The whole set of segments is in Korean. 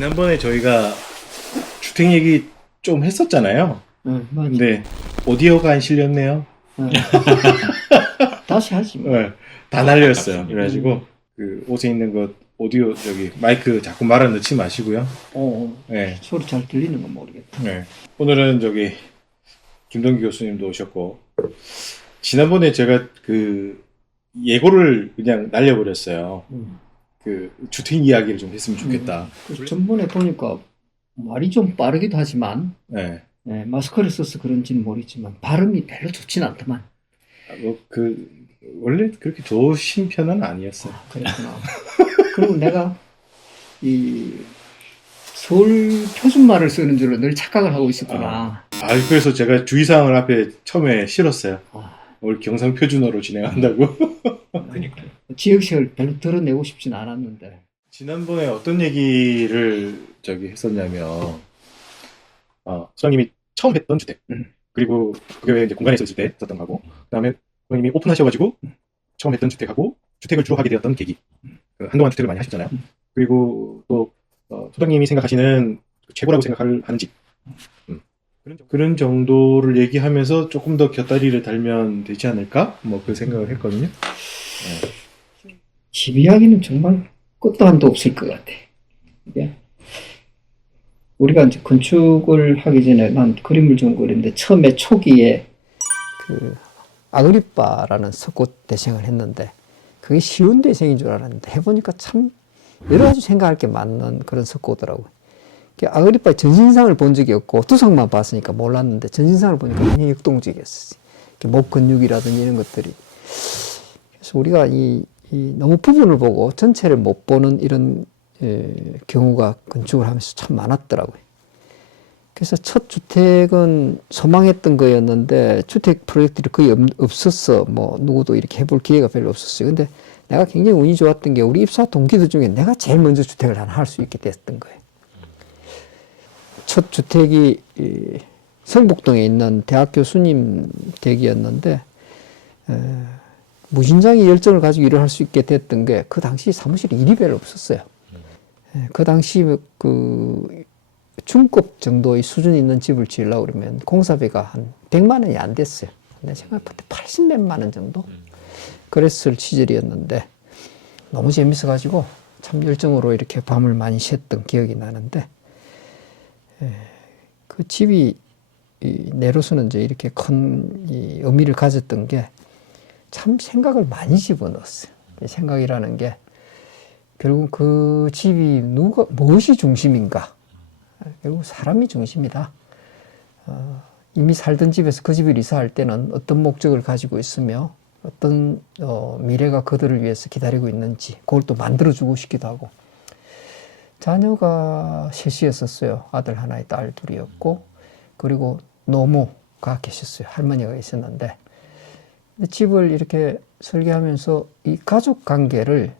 지난번에 저희가 주택 얘기 좀 했었잖아요. 응, 맞아. 근데 오디오가 안 실렸네요. 응. 다시 하지 뭐. 네, 다 날렸어요. 그래가지고 그 옷에 있는 거 오디오 저기 마이크 자꾸 말아 넣지 마시고요. 네, 소리 잘 들리는 건 모르겠다. 네. 오늘은 저기 김동기 교수님도 오셨고 지난번에 제가 그 예고를 그냥 날려버렸어요. 그 주택 이야기를 좀 했으면 좋겠다. 그 전번에 보니까 말이 좀 빠르기도 하지만 네. 마스크를 써서 그런지는 모르겠지만 발음이 별로 좋진 않더만. 그 원래 그렇게 좋으신 편은 아니었어요. 그랬구나. 그리고 내가 이 서울 표준말을 쓰는 줄로 늘 착각을 하고 있었구나. 그래서 제가 주의사항을 앞에 처음에 실었어요. 아. 오늘 경상 표준어로 진행한다고. 그러니까 지역식을 별로 드러내고 싶진 않았는데. 지난번에 어떤 얘기를 저기 했었냐면, 소장님이 처음 했던 주택, 그리고 그게 이제 공간에 있었을 때 썼던 거고, 그다음에 소장님이 오픈하셔가지고 처음 했던 주택하고 주택을 주로 하게 되었던 계기. 한동안 주택을 많이 하셨잖아요. 그리고 또 소장님이 생각하시는 최고라고 생각하는 집. 그런 정도를 얘기하면서 조금 더 곁다리를 달면 되지 않을까? 뭐 그 생각을 했거든요. 집 이야기는 정말 끝도 한도 없을 것 같아. 이게 우리가 이제 건축을 하기 전에 난 그림을 좀 그리는데 처음에 초기에 그 아그리빠라는 석고 대생을 했는데 그게 쉬운 대생인 줄 알았는데 해보니까 참 여러 가지 생각할 게 많은 그런 석고더라고요. 아그리빠의 전신상을 본 적이 없고 두상만 봤으니까 몰랐는데 전신상을 보니까 굉장히 역동적이었어요. 목 근육이라든지 이런 것들이. 그래서 우리가 너무 부분을 보고 전체를 못 보는 이런 경우가 건축을 하면서 참 많았더라고요. 그래서 첫 주택은 소망했던 거였는데 주택 프로젝트들이 거의 없었어. 뭐 누구도 이렇게 해볼 기회가 별로 없었어요. 근데 내가 굉장히 운이 좋았던 게 우리 입사 동기들 중에 내가 제일 먼저 주택을 하나 할 수 있게 됐던 거예요. 첫 주택이 성북동에 있는 대학 교수님 댁이었는데 무신장의 열정을 가지고 일을 할 수 있게 됐던 게 그 당시 사무실에 일이 별로 없었어요. 그 당시 그 중급 정도의 수준 있는 집을 지으려고 그러면 공사비가 한 100만 원이 안 됐어요. 내 생각할 때 80몇만 원 정도? 그랬을 시절이었는데 너무 재밌어가지고 참 열정으로 이렇게 밤을 많이 샜던 기억이 나는데 그 집이 내로서는 이제 이렇게 큰 의미를 가졌던 게 참 생각을 많이 집어넣었어요. 생각이라는 게 결국 그 집이 무엇이 중심인가? 결국 사람이 중심이다. 이미 살던 집에서 그 집을 이사할 때는 어떤 목적을 가지고 있으며 어떤 미래가 그들을 위해서 기다리고 있는지 그걸 또 만들어주고 싶기도 하고. 자녀가 셋이었었어요. 아들 하나에 딸 둘이었고 그리고 노모가 계셨어요. 할머니가 있었는데 집을 이렇게 설계하면서 이 가족 관계를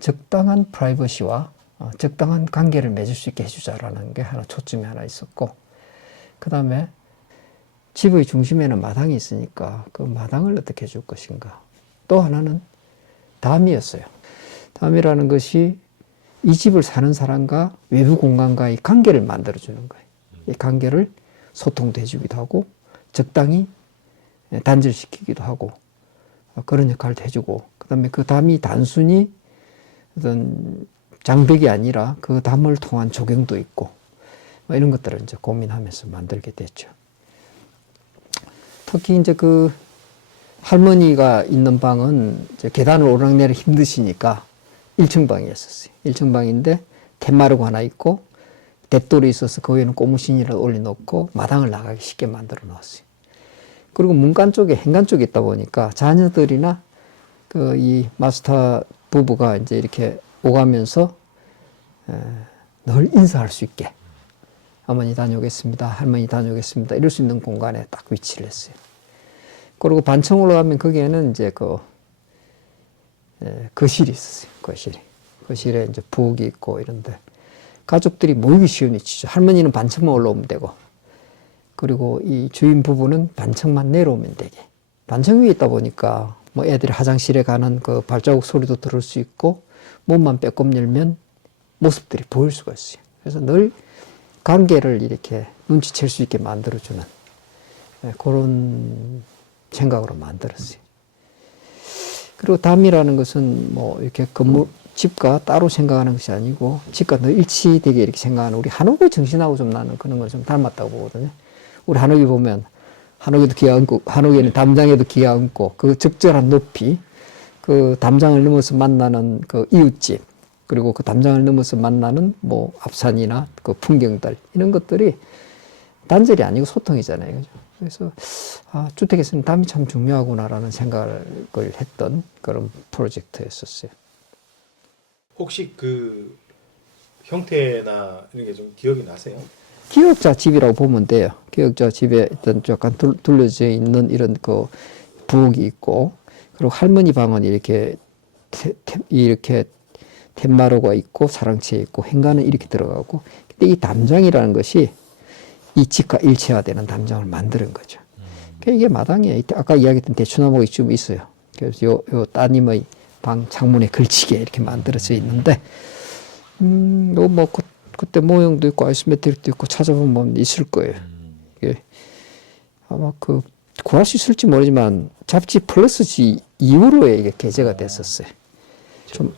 적당한 프라이버시와 적당한 관계를 맺을 수 있게 해주자라는 게 하나 초점이 하나 있었고 그 다음에 집의 중심에는 마당이 있으니까 그 마당을 어떻게 해줄 것인가. 또 하나는 담이었어요. 담이라는 것이 이 집을 사는 사람과 외부 공간과의 관계를 만들어주는 거예요. 이 관계를 소통도 해주기도 하고 적당히 단절시키기도 하고 그런 역할도 해주고 그 다음에 그 담이 단순히 어떤 장벽이 아니라 그 담을 통한 조경도 있고 뭐 이런 것들을 이제 고민하면서 만들게 됐죠. 특히 이제 그 할머니가 있는 방은 이제 계단을 오르락내리락 힘드시니까 1층 방이었었어요. 1층 방인데 텐마루가 하나 있고 대돌이 있어서 그 위에는 고무신이를 올려놓고 마당을 나가기 쉽게 만들어 놓았어요. 그리고 문간 쪽에 현관 쪽에 있다 보니까 자녀들이나 그 이 마스터 부부가 이제 이렇게 오가면서 늘 인사할 수 있게 어머니 다녀오겠습니다. 할머니 다녀오겠습니다. 이럴 수 있는 공간에 딱 위치를 했어요. 그리고 반층으로 가면 거기에는 이제 거실이 있었어요. 거실에 이제 부엌이 있고 이런데 가족들이 모이기 쉬운 위치죠. 할머니는 반층만 올라오면 되고 그리고 이 주인 부부는 반층만 내려오면 되게. 반층 위에 있다 보니까 뭐 애들이 화장실에 가는 그 발자국 소리도 들을 수 있고 문만 빼꼼 열면 모습들이 보일 수가 있어요. 그래서 늘 관계를 이렇게 눈치챌 수 있게 만들어주는 그런 생각으로 만들었어요. 그리고 담이라는 것은 뭐 이렇게 건물, 집과 따로 생각하는 것이 아니고 집과 늘 일치되게 이렇게 생각하는 우리 한옥의 정신하고 좀 나는 그런 걸 좀 닮았다고 보거든요. 우리 한옥에 보면 한옥에도 기가 얹고 한옥에는 담장에도 기가 얹고 그 적절한 높이 그 담장을 넘어서 만나는 그 이웃집 그리고 그 담장을 넘어서 만나는 뭐 앞산이나 그 풍경들 이런 것들이 단절이 아니고 소통이잖아요. 그죠? 그래서 주택에서는 담이 참 중요하구나라는 생각을 했던 그런 프로젝트였었어요. 혹시 그 형태나 이런 게 좀 기억이 나세요? 기역자 집이라고 보면 돼요. 기역자 집에 일단 약간 둘러져 있는 이런 그 부엌이 있고, 그리고 할머니 방은 이렇게 이렇게 툇마루가 있고 사랑채 있고 현관은 이렇게 들어가고, 근데 이 담장이라는 것이 이 집과 일체화되는 담장을 만드는 거죠. 그러니까 이게 마당에 아까 이야기했던 대추나무가 좀 있어요. 그래서 요 따님의 방 창문에 걸치게 이렇게 만들어져 있는데, 뭐 그때 모형도 있고 아이소메트릭도 있고 찾아보면 있을 거예요. 이게 아마 구할 수 있을지 모르지만 잡지 플러스 G 이후로에 이게 게재가 됐었어요. 좀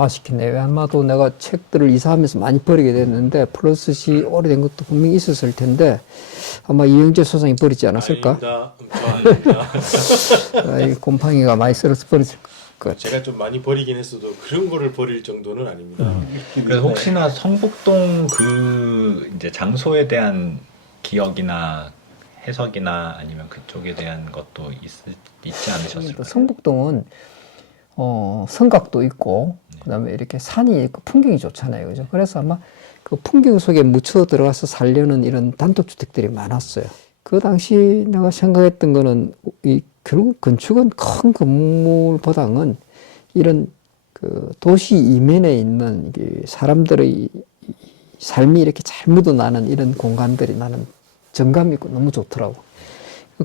아쉽겠네요. 아마도 내가 책들을 이사하면서 많이 버리게 됐는데 플러스 G 오래된 것도 분명히 있었을 텐데 아마 이영재 소장이 버리지 않았을까? 아닙니다. 곰팡이가 많이 썰어서 버렸을 것 같아요. 제가 좀 많이 버리긴 했어도 그런 거를 버릴 정도는 아닙니다. 그래서 혹시나 성북동 그 이제 장소에 대한 기억이나 해석이나 아니면 그쪽에 대한 것도 있지 않으셨을까요? 성북동은 성곽도 있고 그다음에 이렇게 산이 있고 풍경이 좋잖아요, 그죠? 그래서 아마 그 풍경 속에 묻혀 들어가서 살려는 이런 단독주택들이 많았어요. 그 당시 내가 생각했던 거는 결국 건축은 큰 건물보다는 이런 그 도시 이면에 있는 사람들의 삶이 이렇게 잘 묻어나는 이런 공간들이 나는 정감 있고 너무 좋더라고.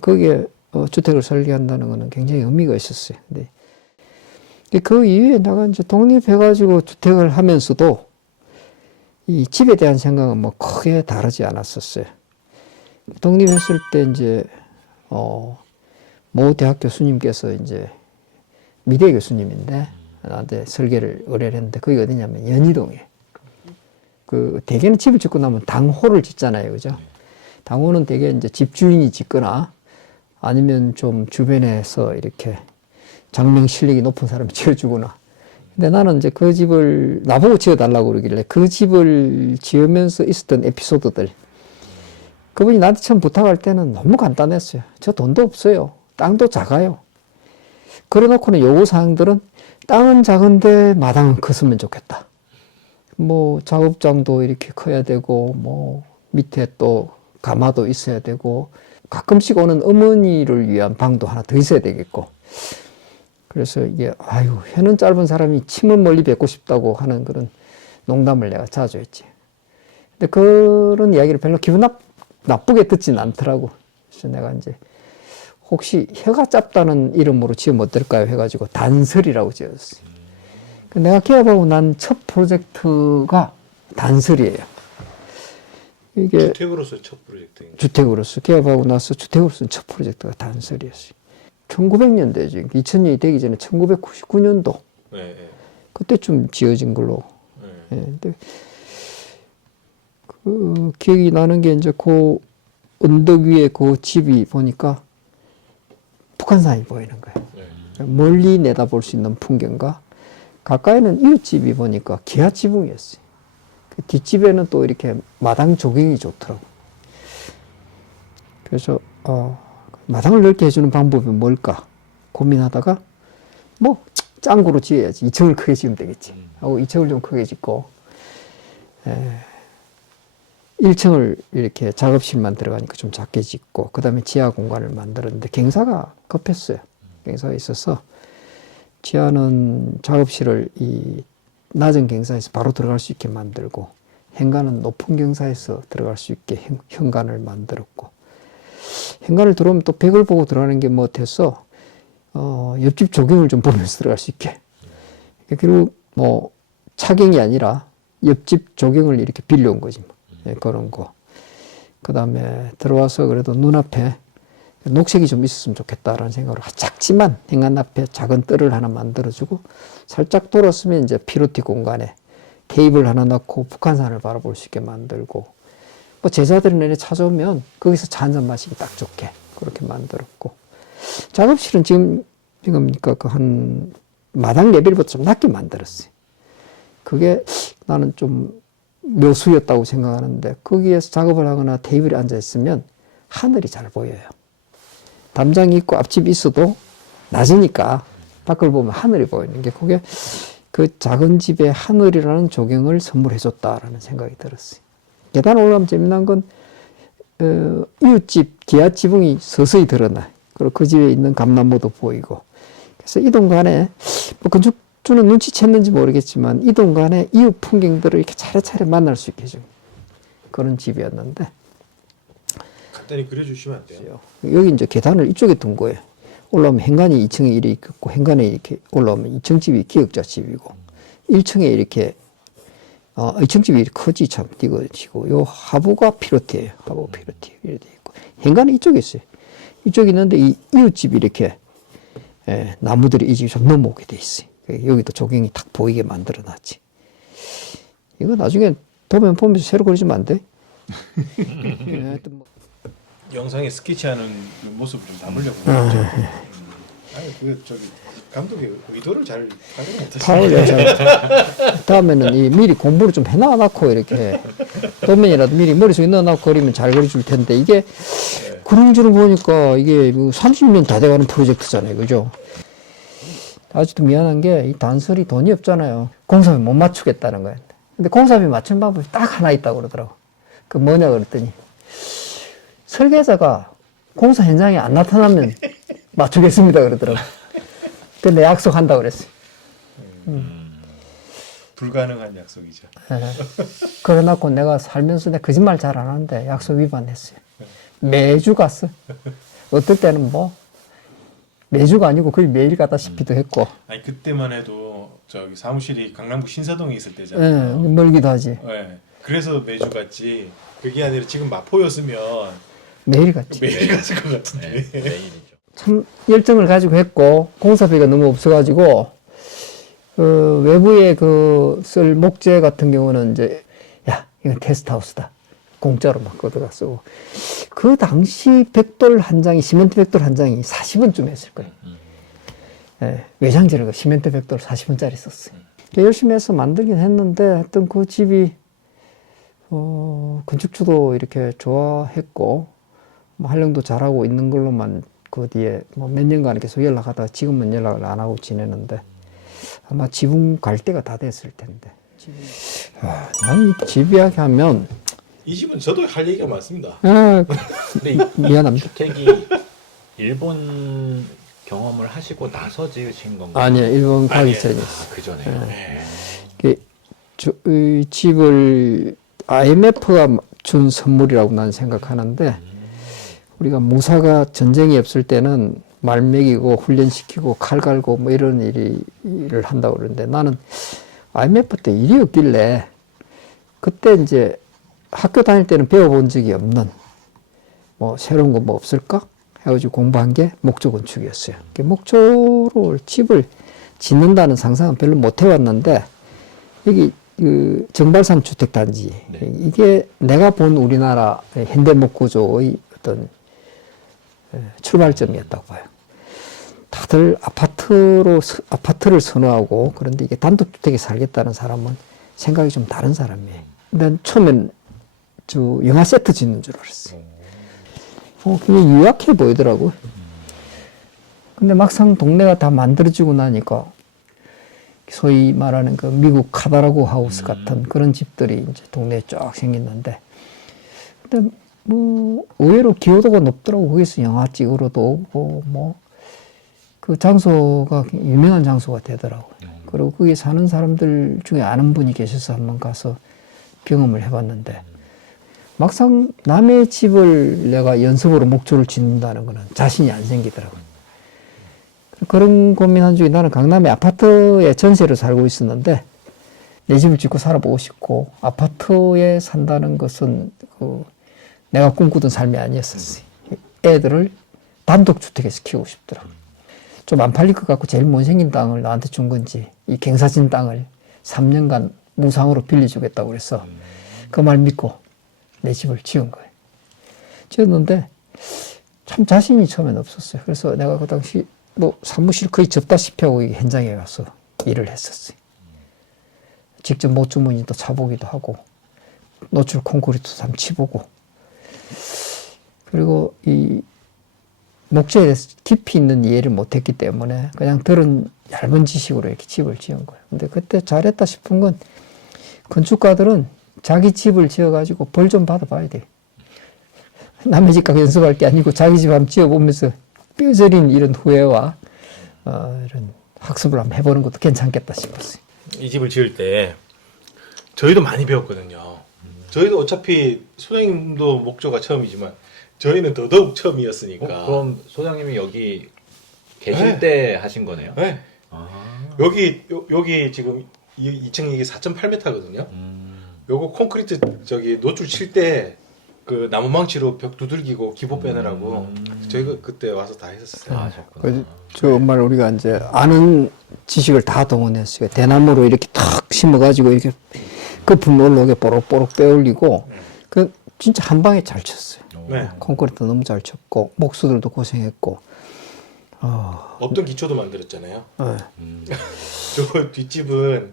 거기에 주택을 설계한다는 거는 굉장히 의미가 있었어요. 근데 그 이후에 내가 이제 독립해가지고 주택을 하면서도 이 집에 대한 생각은 뭐 크게 다르지 않았었어요. 독립했을 때 이제 모 대학 교수님께서 이제 미대 교수님인데 나한테 설계를 의뢰를 했는데 거기 어디냐면 연희동에. 그 대개는 집을 짓고 나면 당호를 짓잖아요, 그죠? 당호는 대개 이제 집주인이 짓거나 아니면 좀 주변에서 이렇게 장명 실력이 높은 사람이 지어주거나. 근데 나는 이제 그 집을 나보고 지어달라고 그러길래 그 집을 지으면서 있었던 에피소드들. 그분이 나한테 처음 부탁할 때는 너무 간단했어요. 저 돈도 없어요. 땅도 작아요. 그래놓고는 요구사항들은 땅은 작은데 마당은 컸으면 좋겠다. 뭐 작업장도 이렇게 커야 되고 뭐 밑에 또 가마도 있어야 되고 가끔씩 오는 어머니를 위한 방도 하나 더 있어야 되겠고. 그래서 이게 혀는 짧은 사람이 침은 멀리 뱉고 싶다고 하는 그런 농담을 내가 자주 했지. 근데 그런 이야기를 별로 기분 나쁘게 듣진 않더라고. 그래서 내가 이제 혹시 혀가 짧다는 이름으로 지으면 어떨까요? 해가지고 단설이라고 지었어요. 내가 개업하고 난 첫 프로젝트가 단설이에요. 이게 주택으로서 첫 프로젝트인가요? 주택으로서 개업하고 나서 주택으로서 첫 프로젝트가 단설이었어요. 1900년대죠. 2000년이 되기 전에 1999년도 네. 그때쯤 지어진 걸로. 네. 근데 그 기억이 나는 게 이제 그 언덕 위에 그 집이 보니까 북한산이 보이는 거예요. 네. 멀리 내다볼 수 있는 풍경과 가까이는 이웃집이 보니까 기와지붕이었어요. 그 뒷집에는 또 이렇게 마당 조경이 좋더라고. 그래서 마당을 넓게 해주는 방법이 뭘까 고민하다가 뭐 짱구로 지어야지 2층을 크게 지으면 되겠지 하고 2층을 좀 크게 짓고 1층을 이렇게 작업실만 들어가니까 좀 작게 짓고 그 다음에 지하 공간을 만들었는데 경사가 급했어요. 경사가 있어서 지하는 작업실을 이 낮은 경사에서 바로 들어갈 수 있게 만들고 현관은 높은 경사에서 들어갈 수 있게 현관을 만들었고 현관을 들어오면 또 벽을 보고 들어가는 게 뭐 됐어. 옆집 조경을 좀 보면서 들어갈 수 있게. 그리고 뭐 차경이 아니라 옆집 조경을 이렇게 빌려온 거지 뭐. 예, 그런 거. 그 다음에 들어와서 그래도 눈앞에 녹색이 좀 있었으면 좋겠다라는 생각으로 작지만 현관 앞에 작은 뜰을 하나 만들어주고 살짝 돌았으면 이제 피로티 공간에 테이블 하나 넣고 북한산을 바라볼 수 있게 만들고 뭐 제자들이 내내 찾아오면 거기서 차 한잔 마시기 딱 좋게 그렇게 만들었고 작업실은 지금 그러니까 그 한 마당 레벨보다 좀 낮게 만들었어요. 그게 나는 좀 묘수였다고 생각하는데 거기에서 작업을 하거나 테이블에 앉아 있으면 하늘이 잘 보여요. 담장이 있고 앞집이 있어도 낮으니까 밖을 보면 하늘이 보이는 게 그게 그 작은 집에 하늘이라는 조경을 선물해 줬다라는 생각이 들었어요. 계단 올라가면 재미난 건 이웃집 기아 지붕이 서서히 드러나요. 그리고 그 집에 있는 감나무도 보이고 그래서 이 동간에 뭐 건축주는 눈치챘는지 모르겠지만 이 동간에 이웃 풍경들을 이렇게 차례차례 만날 수 있게 해준 그런 집이었는데 간단히 그려주시면 안 돼요? 여기 이제 계단을 이쪽에 둔 거예요. 올라오면 현관이 2층에 이렇게 있고 현관에 이렇게 올라오면 2층 집이 기역자 집이고 1층에 이렇게 2층 집이 크지 참 이거지고 요 하부가 피로티예요. 하부 피로티 이렇게 있고 현관은 이쪽에 있어요. 이쪽에 있는데 이 이웃집이 이렇게 나무들이 이 집이 좀 넘어오게 돼 있어요. 여기도 조경이 탁 보이게 만들어 놨지. 이거 나중에 도면 보면서 새로 그려주면 안 돼? 하여튼 뭐. 영상에 스케치하는 그 모습을 좀 담으려고 그랬죠. 아니 그 저기 감독의 의도를 잘 활용 못하시네. 다음에는 미리 공부를 좀 해놔놓고 이렇게 도면이라도 미리 머릿속에 넣어놓고 그리면 잘 그려줄 텐데 이게 그림주를 보니까 이게 30년 다 돼가는 프로젝트잖아요, 그죠? 아직도 미안한 게 이 단설이 돈이 없잖아요. 공사비 못 맞추겠다는 거예요. 근데 공사비 맞춘 방법이 딱 하나 있다고 그러더라고. 그 뭐냐 그랬더니 설계자가 공사 현장에 안 나타나면 맞추겠습니다 그러더라고. 근데 약속한다고 그랬어요. 불가능한 약속이죠. 그래놓고 내가 살면서 내가 거짓말 잘 안 하는데 약속 위반했어요. 매주 갔어. 어떨 때는 뭐 매주가 아니고 거의 매일 갔다시피도 했고. 아니 그때만 해도 저기 사무실이 강남구 신사동에 있을 예, 때잖아요. 멀기도 하지. 네. 그래서 매주 갔지. 그게 아니라 지금 마포였으면 매일 갔지. 매일 갔을 것 같은데. 네, 내일이죠. 참 열정을 가지고 했고 공사비가 너무 없어가지고 외부에 그 쓸 목재 같은 경우는 이제 야 이건 테스트하우스다 공짜로 막 걷어가 쓰고 그 당시 벽돌 한 장이 시멘트 벽돌 한 장이 40원쯤 했을 거예요. 예, 외장재를 시멘트 벽돌 40원짜리 썼어요. 열심히 해서 만들긴 했는데 하여튼 그 집이 건축주도 이렇게 좋아했고 뭐 활용도 잘하고 있는 걸로만 그 뒤에 뭐 몇 년간 계속 연락하다가 지금은 연락을 안 하고 지내는데 아마 지붕 갈 때가 다 됐을 텐데. 난 집 이야기 하면 이 집은 저도 할 얘기가 많습니다. 근데 이 미안합니다. 주택이 일본 경험을 하시고 나서 지으신 건가요? 아니요, 일본 가기 아니에요. 전에. 그 전에요. 이 집을 IMF가 준 선물이라고 난 생각하는데 우리가 무사가 전쟁이 없을 때는 말 먹이고 훈련시키고 칼 갈고 뭐 이런 일을 한다고 그러는데 나는 IMF 때 일이 없길래 그때 이제 학교 다닐 때는 배워본 적이 없는 뭐 새로운 거 뭐 없을까 해가지고 공부한 게 목조 건축이었어요. 목조로 집을 짓는다는 상상은 별로 못 해왔는데 여기 그 정발산 주택단지 이게 내가 본 우리나라 현대목구조의 어떤 출발점이었다고 봐요. 다들 아파트를 선호하고 그런데 이게 단독주택에 살겠다는 사람은 생각이 좀 다른 사람이에요. 난 처음엔 저 영화 세트 짓는 줄 알았어요. 그냥 유약해 보이더라고요. 근데 막상 동네가 다 만들어지고 나니까 소위 말하는 그 미국 카다라고 하우스 같은 그런 집들이 이제 동네에 쫙 생겼는데 근데 뭐 의외로 기여도가 높더라고. 거기서 영화 찍으러도 오고 뭐 그 장소가 유명한 장소가 되더라고요. 그리고 거기 사는 사람들 중에 아는 분이 계셔서 한번 가서 경험을 해봤는데 막상 남의 집을 내가 연습으로 목조를 짓는다는 거는 자신이 안 생기더라고요. 그런 고민한 중에 나는 강남의 아파트에 전세로 살고 있었는데 내 집을 짓고 살아보고 싶고 아파트에 산다는 것은 내가 꿈꾸던 삶이 아니었었어요. 애들을 단독주택에서 키우고 싶더라고. 좀 안 팔릴 것 같고 제일 못생긴 땅을 나한테 준 건지 이 갱사진 땅을 3년간 무상으로 빌려주겠다고 그래서 그 말 믿고 내 집을 지은 거예요. 지었는데 참 자신이 처음엔 없었어요. 그래서 내가 그 당시 뭐 사무실 거의 접다시피 하고 이 현장에 가서 일을 했었어요. 직접 못주머니도 차보기도 하고 노출 콘크리트도 한번 치보고 그리고 이 목재에 대해서 깊이 있는 이해를 못했기 때문에 그냥 들은 얇은 지식으로 이렇게 집을 지은 거예요. 근데 그때 잘했다 싶은 건 건축가들은 자기 집을 지어가지고 벌 좀 받아봐야 돼. 남의 집 가서 연습할 게 아니고 자기 집 한번 지어보면서 뼈저린 이런 후회와 이런 학습을 한번 해보는 것도 괜찮겠다 싶었어요. 이 집을 지을 때 저희도 많이 배웠거든요. 저희도 어차피 소장님도 목조가 처음이지만 저희는 더더욱 처음이었으니까. 그럼 소장님이 여기 계실 네. 때 하신 거네요? 네. 아. 여기 지금 2층 이게 4.8m거든요. 요거 콘크리트 저기 노출 칠 때 그 나무망치로 벽 두들기고 기보 빼느라고 저희가 그때 와서 다 했었어요. 아, 하셨구나. 정말 우리가 이제 아는 지식을 다 동원했어요. 대나무로 이렇게 탁 심어가지고 이렇게 거품 올라오게 뽀록뽀록 빼올리고 그 진짜 한 방에 잘 쳤어요. 네. 콘크리트 너무 잘 쳤고 목수들도 고생했고 없던 기초도 만들었잖아요. 네. 저 뒷집은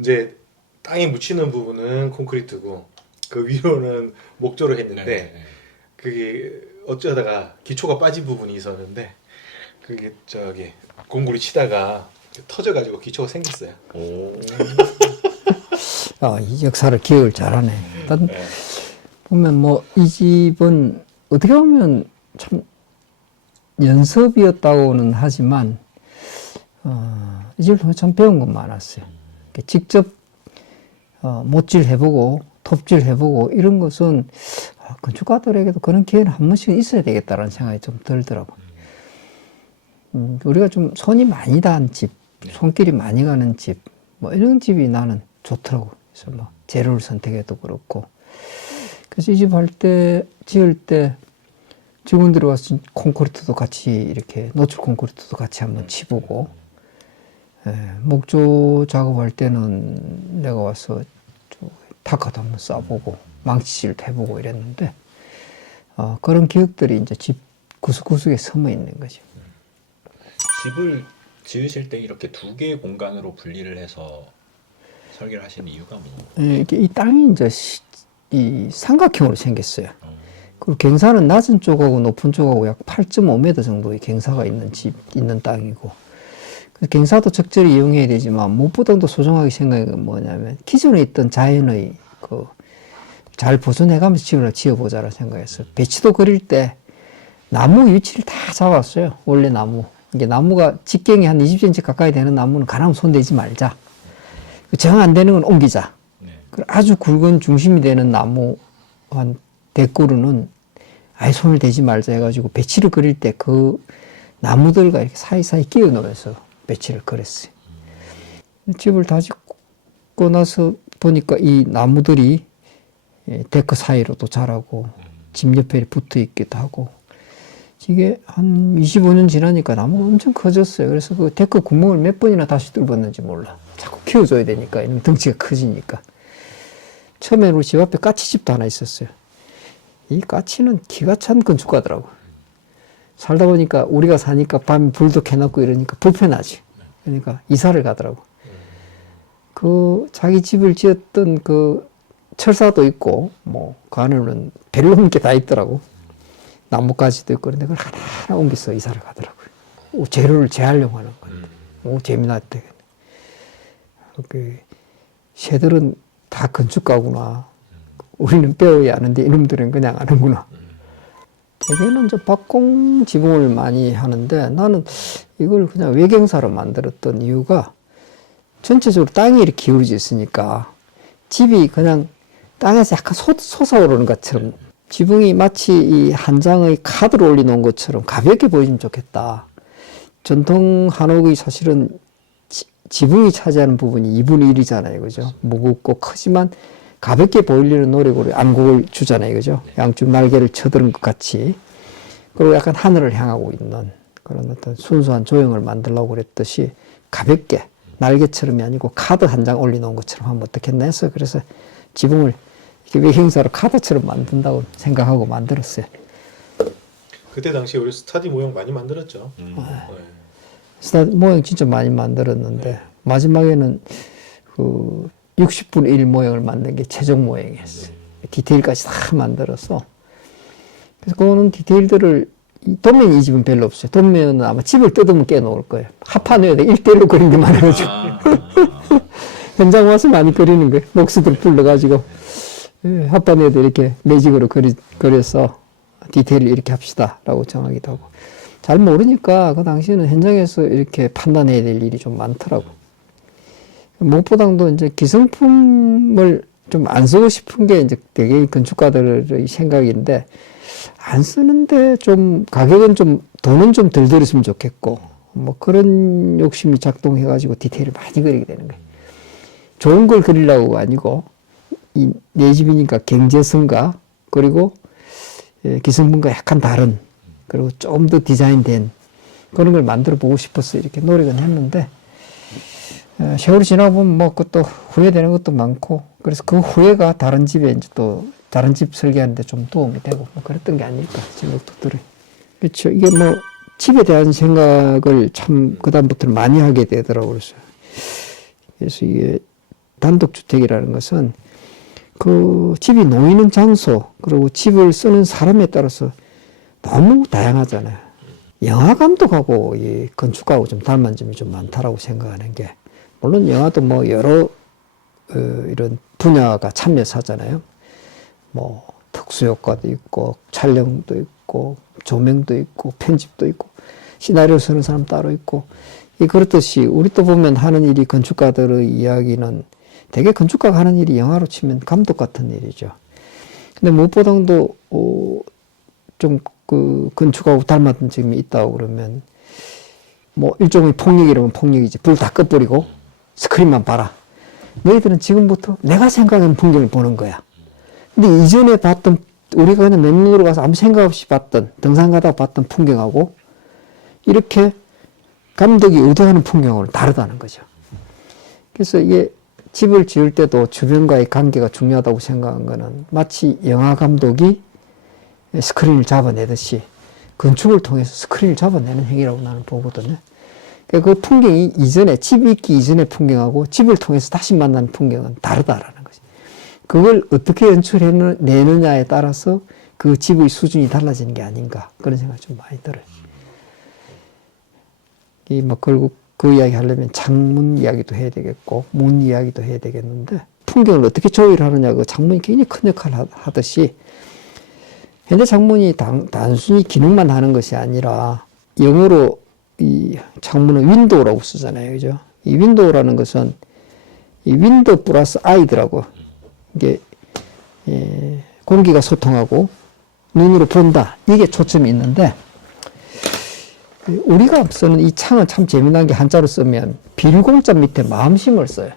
이제 땅에 묻히는 부분은 콘크리트고 그 위로는 목조로 했는데 네. 그게 어쩌다가 기초가 빠진 부분이 있었는데 그게 저기 공구리 치다가 터져가지고 기초가 생겼어요. 오. 이 역사를 기억을 잘하네. 일단 네. 보면 뭐 이 집은 어떻게 보면 참 연습이었다고는 하지만 이 집을 통해 참 배운 건 많았어요. 직접 못질 해보고 톱질 해보고 이런 것은 건축가들에게도 그런 기회는 한 번씩은 있어야 되겠다라는 생각이 좀 들더라고요. 우리가 좀 손이 많이 닿은 집, 손길이 많이 가는 집, 뭐 이런 집이 나는 좋더라고요. 그래서 뭐 재료를 선택해도 그렇고. 그래서 이 집 할 때, 지을 때 직원들이 와서 콘크리트도 같이 이렇게 노출 콘크리트도 같이 한번 치보고, 목조 작업할 때는 내가 와서 타카도 한번 쏴보고 망치질도 해보고 이랬는데 그런 기억들이 이제 집 구석구석에 숨어 있는 거죠. 집을 지으실 때 이렇게 두 개의 공간으로 분리를 해서 설계를 하시는 이유가 뭐? 이게 이 땅이 이제 이 삼각형으로 생겼어요. 그리고 갱사는 낮은 쪽하고 높은 쪽하고 약 8.5m 정도의 갱사가 있는 땅이고, 갱사도 적절히 이용해야 되지만 무엇보다도 소중하게 생각한 건 뭐냐면 기존에 있던 자연의 잘 보존해가면서 집을 지어보자라 생각했어요. 배치도 그릴 때 나무 위치를 다 잡았어요. 원래 나무. 이게 나무가 직경이 한 20cm 가까이 되는 나무는 가나면 손대지 말자. 정 안 되는 건 옮기자. 아주 굵은 중심이 되는 나무 한 대꾸루는 아예 손을 대지 말자 해가지고 배치를 그릴 때 그 나무들과 이렇게 사이사이 끼워 넣어서 배치를 그렸어요. 집을 다 짓고 나서 보니까 이 나무들이 데크 사이로도 자라고 집 옆에 붙어 있기도 하고, 이게 한 25년 지나니까 나무가 엄청 커졌어요. 그래서 그 데크 구멍을 몇 번이나 다시 뚫었는지 몰라. 자꾸 키워줘야 되니까, 이러면 덩치가 커지니까. 처음에 우리 집 앞에 까치집도 하나 있었어요. 이 까치는 기가 찬 건축가더라고. 살다 보니까 우리가 사니까 밤에 불도 켜놓고 이러니까 불편하지. 그러니까 이사를 가더라고. 그 자기 집을 지었던 그 철사도 있고 뭐 그 안에는 별로 없는 게 다 있더라고. 나뭇가지도 있고. 그런데 그걸 하나 옮겨서 이사를 가더라고요. 재료를 재활용하는 거예요. 오, 재미났대. 그 새들은 다 건축가구나. 우리는 배워야 하는데 이놈들은 그냥 아는구나. 대개는 이제 박공 지붕을 많이 하는데, 나는 이걸 그냥 외경사로 만들었던 이유가 전체적으로 땅이 이렇게 기울어져 있으니까 집이 그냥 땅에서 약간 솟아오르는 것처럼, 지붕이 마치 이 한 장의 카드를 올려놓은 것처럼 가볍게 보이면 좋겠다. 전통 한옥의 사실은 지붕이 차지하는 부분이 2분의 1이잖아요. 그죠? 무겁고 크지만 가볍게 보이려는 노력으로 안곡을 주잖아요. 그죠? 양쪽 날개를 쳐드는 것 같이. 그리고 약간 하늘을 향하고 있는 그런 어떤 순수한 조형을 만들려고 그랬듯이 가볍게 날개처럼이 아니고 카드 한 장 올려놓은 것처럼 하면 어떻겠나 해서 그래서 지붕을 이렇게 외형사로 카드처럼 만든다고 생각하고 만들었어요. 그때 당시에 우리 스타디 모형 많이 만들었죠. 네. 스타드 모형 진짜 많이 만들었는데 마지막에는 그 60분의 1 모형을 만든 게 최종 모형이었어요. 디테일까지 다 만들어서 그래서 그거는 디테일들을 도면이 이 집은 별로 없어요. 도면은 아마 집을 뜯으면 깨놓을 거예요. 합판에다 1대1로 그린 게 많아가지고 현장 와서 많이 그리는 거예요. 목수들 불러가지고 합판에도 이렇게 매직으로 그려서 디테일을 이렇게 합시다 라고 정하기도 하고 잘 모르니까 그 당시에는 현장에서 이렇게 판단해야 될 일이 좀 많더라고. 무엇보다도 이제 기성품을 좀 안 쓰고 싶은 게 이제 되게 건축가들의 생각인데 안 쓰는데 좀 가격은 좀 돈은 좀 덜 들었으면 좋겠고 뭐 그런 욕심이 작동해가지고 디테일을 많이 그리게 되는 거예요. 좋은 걸 그리려고가 아니고 내 집이니까 경제성과 그리고 기성품과 약간 다른 그리고 좀 더 디자인된 그런 걸 만들어 보고 싶어서 이렇게 노력은 했는데 세월이 지나고 보면 뭐 그것도 후회되는 것도 많고 그래서 그 후회가 다른 집에 이제 또 다른 집 설계하는데 좀 도움이 되고 뭐 그랬던 게 아닐까 생각도 들어요. 그렇죠. 이게 뭐 집에 대한 생각을 참 그다음부터는 많이 하게 되더라고요. 그래서 이게 단독주택이라는 것은 그 집이 놓이는 장소 그리고 집을 쓰는 사람에 따라서 너무 다양하잖아요. 영화 감독하고 이 건축가하고 좀 닮은 점이 좀 많다라고 생각하는 게 물론 영화도 뭐 여러 이런 분야가 참여해서 하잖아요. 뭐 특수효과도 있고 촬영도 있고 조명도 있고 편집도 있고 시나리오 쓰는 사람 따로 있고 그렇듯이 우리 또 보면 하는 일이 건축가들의 이야기는 되게 건축가가 하는 일이 영화로 치면 감독 같은 일이죠. 근데 무엇보다도 좀 그 건축하고 닮았던 점이 있다고 그러면 뭐 일종의 폭력이라면 폭력이지. 불 다 꺼버리고 스크린만 봐라. 너희들은 지금부터 내가 생각하는 풍경을 보는 거야. 근데 이전에 봤던 우리가 그냥 맨눈으로 가서 아무 생각 없이 봤던 등산 가다가 봤던 풍경하고 이렇게 감독이 의도하는 풍경하고는 다르다는 거죠. 그래서 이게 집을 지을 때도 주변과의 관계가 중요하다고 생각한 거는 마치 영화 감독이 스크린을 잡아내듯이 건축을 통해서 스크린을 잡아내는 행위라고 나는 보거든요. 그 풍경이 이전에 집 있기 이전의 풍경하고 집을 통해서 다시 만나는 풍경은 다르다라는 거죠. 그걸 어떻게 연출해내느냐에 따라서 그 집의 수준이 달라지는 게 아닌가 그런 생각이 좀 많이 들어요. 뭐 결국 그 이야기 하려면 창문 이야기도 해야 되겠고 문 이야기도 해야 되겠는데 풍경을 어떻게 조율하느냐 그 창문이 굉장히 큰 역할을 하듯이 현대 창문이 단순히 기능만 하는 것이 아니라 영어로 이 창문은 윈도우라고 쓰잖아요. 그죠? 이 윈도우라는 것은 이 윈도우 플러스 아이더라고. 이게 공기가 소통하고 눈으로 본다. 이게 초점이 있는데 우리가 쓰는 이 창은 참 재미난 게 한자로 쓰면 빌공자 밑에 마음심을 써요.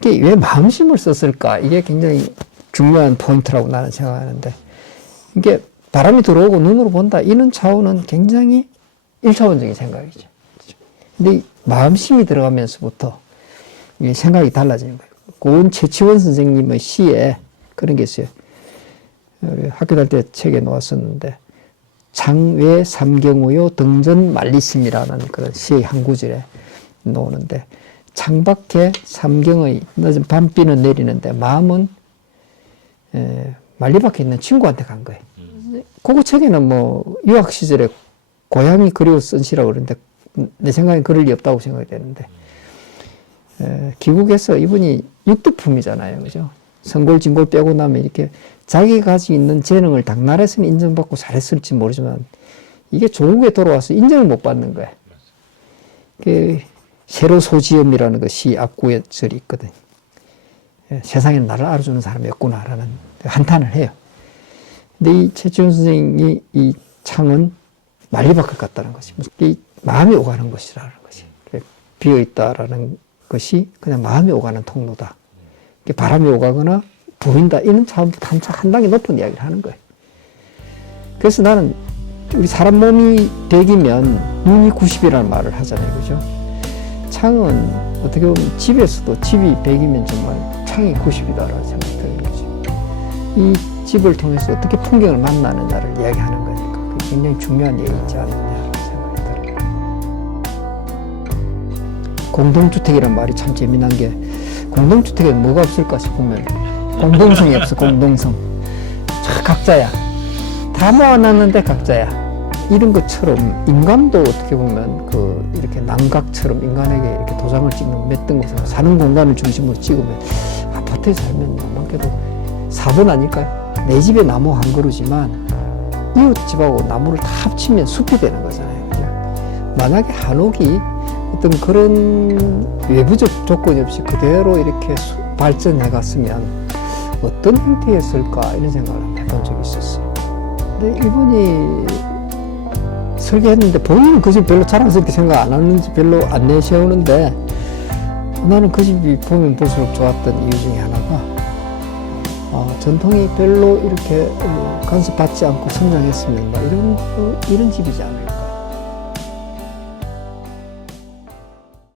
이게 왜 마음심을 썼을까? 이게 굉장히 중요한 포인트라고 나는 생각하는데 이게 바람이 들어오고 눈으로 본다. 이런 차원은 굉장히 1차원적인 생각이죠. 근데 마음심이 들어가면서부터 생각이 달라지는 거예요. 고은 최치원 선생님의 시에 그런 게 있어요. 학교 다닐 때 책에 놓았었는데 창외 삼경우요 등전 말리심이라는 그런 시의 한 구절에 놓는데 창밖에 삼경의 늦은 밤비는 내리는데 마음은 말리밖에 있는 친구한테 간 거예요. 그거 책에는 뭐 유학 시절에 고향이 그리워 쓴 시라고 그러는데 내 생각엔 그럴 리 없다고 생각이 되는데 귀국해서 이분이 육두품이잖아요. 그죠? 성골, 진골 빼고 나면 이렇게 자기가 가지고 있는 재능을 당나라에서는 인정받고 잘했을지 모르지만 이게 조국에 돌아와서 인정을 못 받는 거예요. 그 세로 소지엄이라는 것이 앞구에 절이 있거든. 세상에 나를 알아주는 사람이 없구나라는 한탄을 해요. 근데 이 최치원 선생이 이 창은 말리바깥 같다는 것이 이 마음이 오가는 것이라는 것이 비어 있다라는 것이 그냥 마음이 오가는 통로다. 이게 바람이 오가거나 보인다. 이런 차원부터 한 단계 높은 이야기를 하는 거예요. 그래서 나는 우리 사람 몸이 100이면 눈이 90이라는 말을 하잖아요. 그죠? 창은 어떻게 보면 집에서도 집이 100이면 정말 창이 90이다라고 생각이 드는 거죠. 이 집을 통해서 어떻게 풍경을 만나느냐를 이야기하는 거니까 그게 굉장히 중요한 얘기이지 않느냐라고 생각이 들어요. 공동주택이란 말이 참 재미난 게 공동주택에 뭐가 없을까 싶으면 공동성이 없어. 공동성. 각자야. 다 모아놨는데 각자야. 이런 것처럼 인간도 어떻게 보면 이렇게 남각처럼 인간에게 이렇게 도장을 찍는 몇등 곳에 사는 공간을 중심으로 찍으면 아파트에 살면 많게도 4번 아닐까요? 내 집에 나무 한 그루지만 이웃집하고 나무를 다 합치면 숲이 되는 거잖아요. 그죠? 만약에 한옥이 어떤 그런 외부적 조건이 없이 그대로 이렇게 발전해 갔으면 어떤 형태였을까 이런 생각을 해본 적이 있었어요. 근데 이분이 설계했는데 본인은 그 집 별로 자랑스럽게 생각 안 하는지 별로 안 내세우는데 나는 그 집이 보면 볼수록 좋았던 이유 중에 하나가 전통이 별로 이렇게 간섭받지 않고 성장했으면 이런 집이지 않을까.